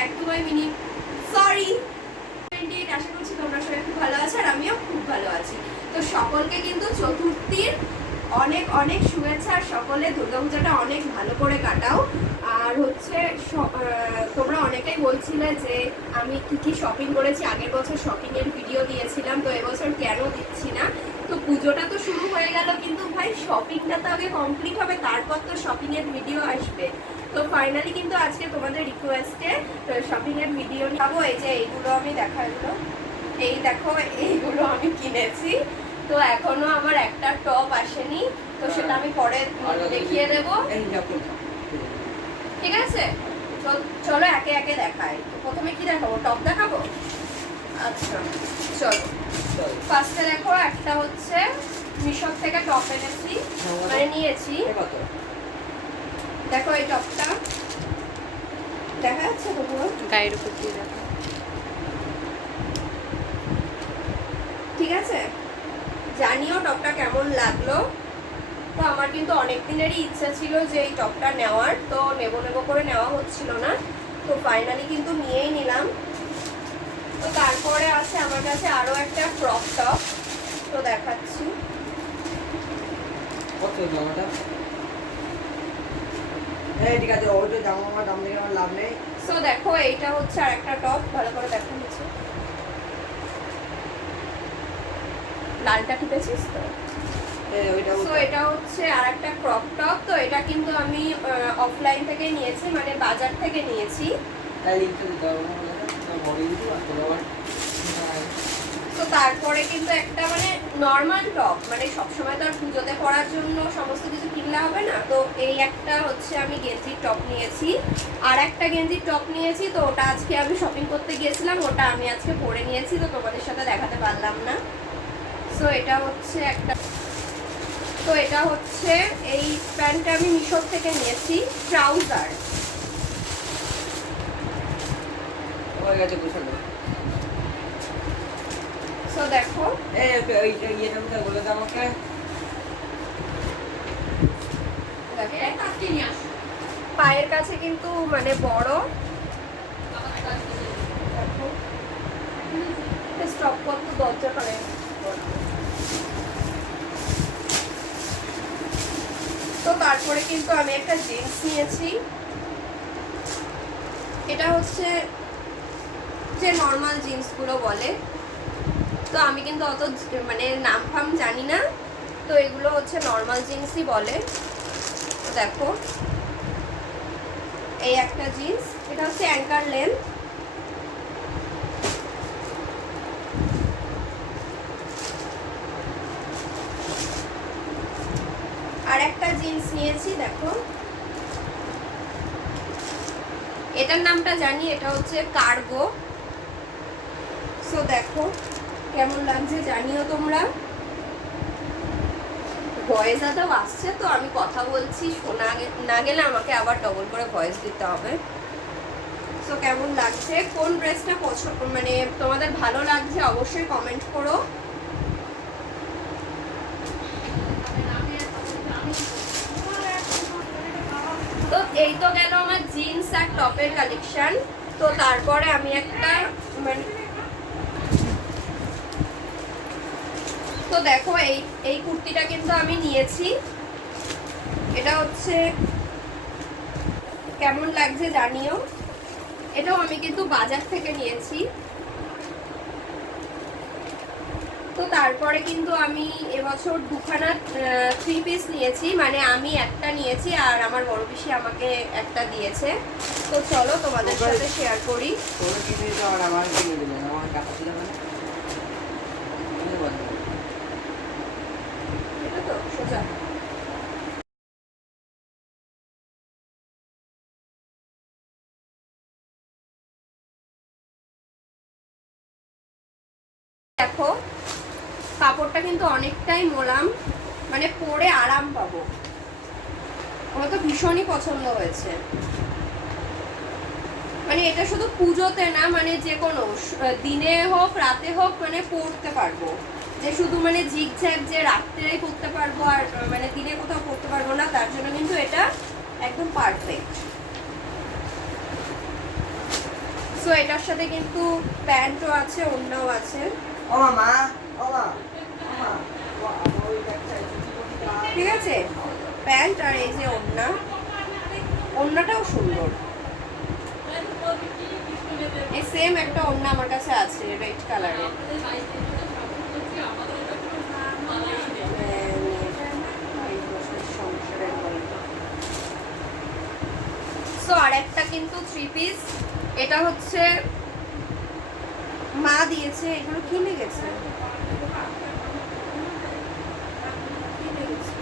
Back to my mini sorry আশা করছি তোমরা সবাই খুব ভালো আছো আর আমিও খুব ভালো আছি। তো সকলকে কিন্তু চতুর্থীর অনেক অনেক শুভেচ্ছা আর সকলে দুর্গাপূজাটা অনেক ভালো করে কাটাও। আর হচ্ছে তোমরা অনেকেই বলছিলে যে আমি কি কি শপিং করেছি, আগের বছর শপিং এর ভিডিও দিয়েছিলাম, তো এবছর কেন দিচ্ছি না? তো পুজোটা তো শুরু হয়ে গেল, কিন্তু ভাই শপিংটা তো আগে কমপ্লিট হবে, তারপর তো শপিং এর ভিডিও আসবে। তো ফাইনালি কিন্তু আজকে তোমাদের রিকোয়েস্টে শপিং এর ভিডিও যাব এই যে এইগুলো আমি দেখাল এই দেখো এইগুলো আমি কিনেছি। তো এখনও আমার একটা টপ আসেনি তো সেটা আমি পরে দেখিয়ে দেবো। ঠিক আছে? তো চলো একে একে দেখাই। প্রথমে কি দেখাবো? টপ দেখাবো? আচ্ছা চলো। ফার্স্টে দেখো একটা হচ্ছে মিশর থেকে টপ এনেছি। মানে নিয়েছি। দেখো এই টপটা। দেখা যাচ্ছে তো পুরো গায়ের উপর দিয়ে রাখা ঠিক আছে? জানিও টপটা কেমন লাগল। তো আমার কিন্তু অনেক দিনেরই ইচ্ছা ছিল যে এই টপটা নেওয়ার তো নেব নেব করে নেওয়া হচ্ছিল না। তো ফাইনালি কিন্তু নিয়েই নিলাম। তো তারপরে আছে আমার কাছে আরও একটা ক্রপ টপ তো দেখাচ্ছি। কত জামাটা এই ঠিক আছে ওই তো জামা আমার দাম দেখে আমার লাভ নেই। সো দেখো এইটা হচ্ছে আর একটা টপ ভালো করে দেখা নিচ্ছে লালটা টিপেছিস তো? এটা হচ্ছে আর একটা ক্রপ টপ তো এটা কিন্তু আমি অফলাইন থেকে নিয়েছি মানে বাজার থেকে নিয়েছি তাই লিংকটা দিতে হবে না বডি দিতে পারতো আবার তো তারপরে কিন্তু একটা মানে নর্মাল টপ মানে সবসময় তো আর পুজোতে পরার জন্য সমস্ত কিছু কিনলে হবে না। তো এই একটা হচ্ছে আমি গেঞ্জির টপ নিয়েছি। আর একটা গেঞ্জির টপ নিয়েছি, তো ওটা আজকে আমি শপিং করতে গিয়েছিলাম, ওটা আমি আজকে পরে নিয়েছি, তো তোমাদের সাথে দেখাতে পারলাম না। সো এটা হচ্ছে একটা তো এটা হচ্ছে এই প্যান্টটা আমি মিশোর থেকে নিয়েছি, ট্রাউজার। হয়ে গেছে সো দেখো ইয়েটা বলে দাও আমাকে পায়ের কাছে কিন্তু মানে বড়। স্টপ করতে দরজা করে। তো তারপরে কিন্তু আমি একটা জিন্স নিয়েছি। এটা হচ্ছে যে নর্মাল জিন্সগুলো বলে। তো আমি কিন্তু অত মানে নাম ফাম জানি না। তো এগুলো হচ্ছে নর্মাল জিন্সই বলে। তো দেখো। এই একটা জিন্স। এটা হচ্ছে অ্যাঙ্কার লেন্থ আর একটা জিন্স নিয়েছি, দেখো। এটার নামটা জানি, এটা হচ্ছে কার্গো। সো দেখো। কেমন লাগছে জানিও তোমরা। ভয়েস আদাও আসছে তো, আমি কথা বলছি, শোনা না গেলে আমাকে আবার ডবল করে ভয়েস দিতে হবে। সো কেমন লাগছে? কোন ড্রেসটা পছন্দ মানে তোমাদের ভালো লাগছে অবশ্যই কমেন্ট করো। তো এই তো গেল আমার জিন্স আর টপের কালেকশন তো তারপরে আমি একটা মানে তো দেখো এই এই কুর্তিটা কিন্তু আমি নিয়েছি। এটা হচ্ছে কেমন লাগছে জানিও। এটাও আমি কিন্তু বাজার থেকে নিয়েছি। তো তারপরে কিন্তু আমি এবছর দুখানা থ্রি পিস নিয়েছি। মানে আমি একটা নিয়েছি আর আমার বড় পিসি আমাকে একটা দিয়েছে। তো চলো তোমাদের সাথে শেয়ার করি তোর কিনে দিতে আর আমার কিনে দিলেন আমার টাকা দিলে মানে এই বল। এটা তো সোজা দেখো, কাপড়টা কিন্তু অনেকটাই মোলাম মানে পরে আরাম পাবো। আমার তো ভীষণই পছন্দ হয়েছে। মানে এটা শুধু পুজোতে না মানে যে কোনো, দিনে হোক, রাতে হোক মানে পরতে পারব। যে শুধু মানে ঝিকঝ্যাক যে রাত্রেই পরতে পারব আর মানে দিনে কোথাও পরতে পারব না, তার জন্য কিন্তু এটা একদম পারফেক্ট সো এটার সাথে কিন্তু প্যান্টও আছে অন্যও আছে। ও মা ও। ঠিক আছে? প্যান্ট আর এই যে ওড়না, ওড়নাটাও সুন্দর। এই সেম একটা ওড়না আমার কাছে আছে রেড কালারের সো আর একটা কিন্তু থ্রি পিস এটা হচ্ছে মা দিয়েছে, এগুলো কিনে গেছে। কিনে গেছে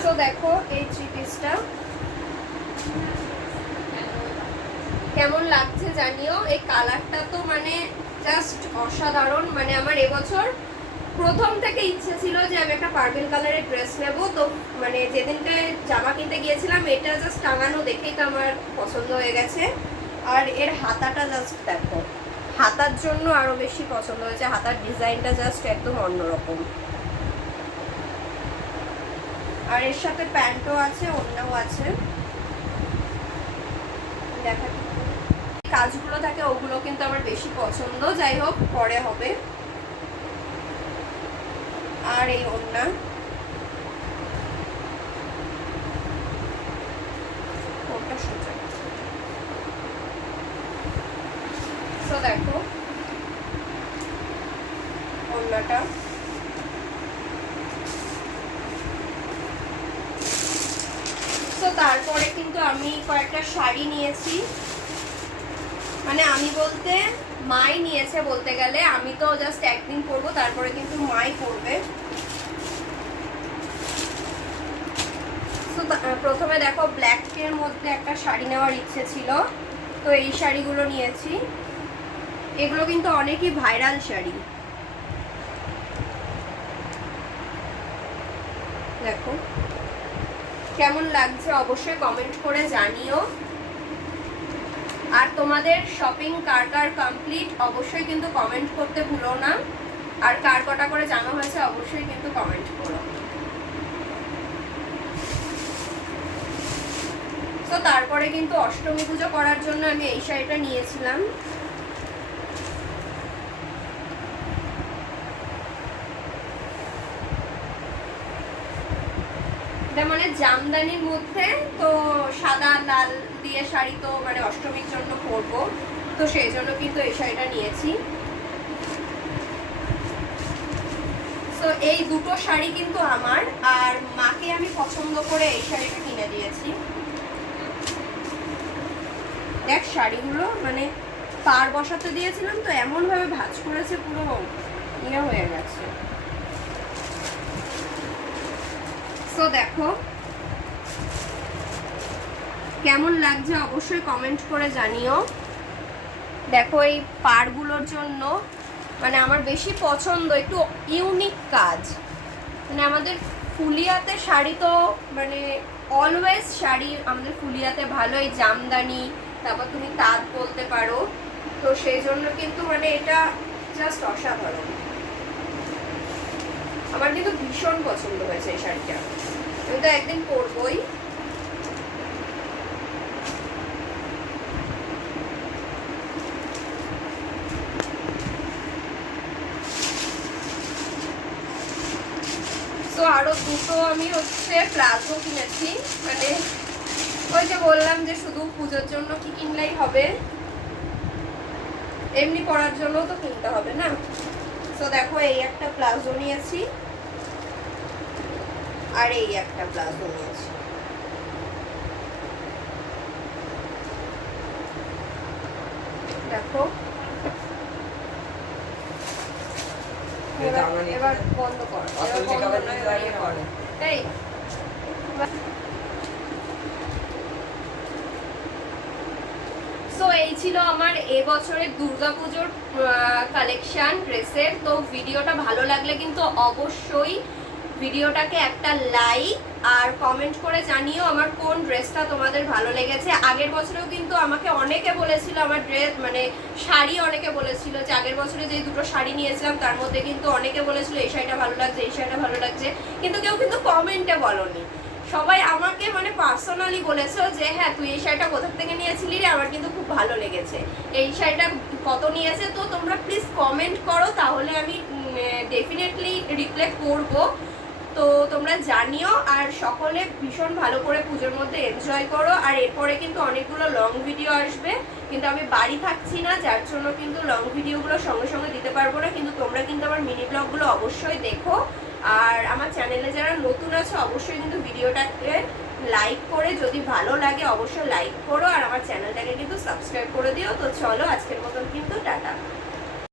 সো দেখো, এই থ্রি পিসটা কেমন লাগছে জানিও? এই কালারটা তো মানে জাস্ট অসাধারণ মানে আমার এবছর প্রথম থেকে ইচ্ছে ছিল যে আমি একটা পার্পেল কালারের ড্রেস নেব। তো মানে যেদিনকে জামা কিনতে গিয়েছিলাম, এটা জাস্ট টাঙানো দেখেই তো আমার পছন্দ হয়ে গেছে। আর এর হাতাটা জাস্ট দেখো, হাতার জন্য আরও বেশি পছন্দ হয়েছে। হাতার ডিজাইনটা জাস্ট একদম অন্যরকম। আর এর সাথে প্যান্টও আছে অন্যও আছে। দেখা কাজগুলো থাকে, ওগুলো কিন্তু আমার বেশি পছন্দ। যাই হোক, পরে হবে। আর এই ওড়না। কোনটা সোজা। তো দেখো, ওড়নাটা। তো তারপরে কিন্তু আমি কয়েকটা শাড়ি নিয়েছি। মানে আমি বলতে মাই নিয়েছে বলতে গেলে আমি তো জাস্ট একদিন করব তারপরে কিন্তু মাই So, প্রথমে দেখো ব্ল্যাকের মধ্যে একটা শাড়ি নেওয়ার ইচ্ছে ছিল তো এই শাড়িগুলো নিয়েছি। এগুলো কিন্তু অনেকই ভাইরাল শাড়ি। দেখো। কেমন লাগছে অবশ্যই কমেন্ট করে জানিও। আর তোমাদের শপিং কার কার কমপ্লিট অবশ্যই কিন্তু কমেন্ট করতে ভুলো না। আর কার কটা করে জানা হয়েছে অবশ্যই কিন্তু কমেন্ট করো। তো তারপরে কিন্তু অষ্টমী পুজো করার জন্য আমি এই শাড়িটা নিয়েছিলাম। মানে জামদানির মধ্যে তো সাদা, লাল দিয়ে শাড়ি তো মানে অষ্টমীর জন্য পরবো। তো সেই জন্য কিন্তু এই শাড়িটা নিয়েছি। তো এই দুটো শাড়ি কিন্তু আমার, আর মাকে আমি পছন্দ করে এই শাড়িটা কিনে দিয়েছি। দেখ, শাড়িগুলো মানে পার বসাতে দিয়েছিলাম তো এমন ভাবে ভাঁজ করেছে পুরো ইয়ে হয়ে গেছে। সো দেখো কেমন লাগছে অবশ্যই কমেন্ট করে জানিও। দেখো এই পাড়গুলোর জন্য মানে আমার বেশি পছন্দ, একটু ইউনিক কাজ। মানে আমাদের ফুলিয়াতে শাড়ি তো মানে অলওয়েজ শাড়ি আমাদের ফুলিয়াতে ভালো, এই জামদানি, তারপর তুমি তাঁত বলতে পারো। তো সেই জন্য কিন্তু মানে এটা জাস্ট অসাধারণ। আমার কিন্তু ভীষণ পছন্দ হয়েছে এই শাড়িটা। আমি তো একদিন পরবই। তো আরও দুটো আমি হচ্ছে প্লাজো কিনেছি। মানে ওই যে বললাম যে শুধু পুজোর জন্য কি কিনলেই হবে। এমনি পড়ার জন্য তো কিনতে হবে না। তো দেখো এই একটা প্লাজো নিয়েছি। আর এই একটা প্লাজো নিয়েছি। দেখো এই এবার নিতে এবার দে। বন্ধ কর অত এবার বন্ধ দিয়ে এবার ইয়ে কর। পরে। এই সো এই ছিল আমার এবছরের দুর্গাপুজোর কালেকশন ড্রেসের তো ভিডিওটা ভালো লাগলে কিন্তু অবশ্যই ভিডিওটাকে একটা লাইক আর কমেন্ট করে জানিও আমার কোন ড্রেসটা তোমাদের ভালো লেগেছে। আগের বছরেও কিন্তু আমাকে অনেকে বলেছিল, আমার ড্রেস মানে শাড়ি অনেকে বলেছিল যে আগের বছরে যে দুটো শাড়ি নিয়েছিলাম, তার মধ্যে কিন্তু অনেকে বলেছিল, এই শাড়িটা ভালো লাগছে, এই শাড়িটা ভালো লাগছে। কিন্তু কেউ কিন্তু কমেন্টে বলনি। সবাই আমাকে মানে পার্সোনালি বলেছ যে হ্যাঁ তুই এই শাড়িটা কোথা থেকে নিয়েছিলি রে? আমার কিন্তু খুব ভালো লেগেছে। এই শাড়িটা কত নিয়েছে? তো তোমরা প্লিজ কমেন্ট করো, তাহলে আমি ডেফিনেটলি রিপ্লাই করব। তো তোমরা জানিও আর সকলে ভীষণ ভালো করে পুজোর মধ্যে এনজয় করো। আর এরপরে কিন্তু অনেকগুলো লং ভিডিও আসবে। কিন্তু আমি বাড়ি থাকছি না, যার জন্য কিন্তু লং ভিডিওগুলো সঙ্গে সঙ্গে দিতে পারব না। কিন্তু তোমরা কিন্তু আমার মিনি ব্লগগুলো অবশ্যই দেখো। আর আমার চ্যানেলে যারা নতুন আছে, অবশ্যই কিন্তু ভিডিওটাকে লাইক করে, যদি ভালো লাগে অবশ্যই লাইক করো। আর আমার চ্যানেলটাকে কিন্তু সাবস্ক্রাইব করে দিও। তো চলো আজকের মতন কিন্তু টাটা।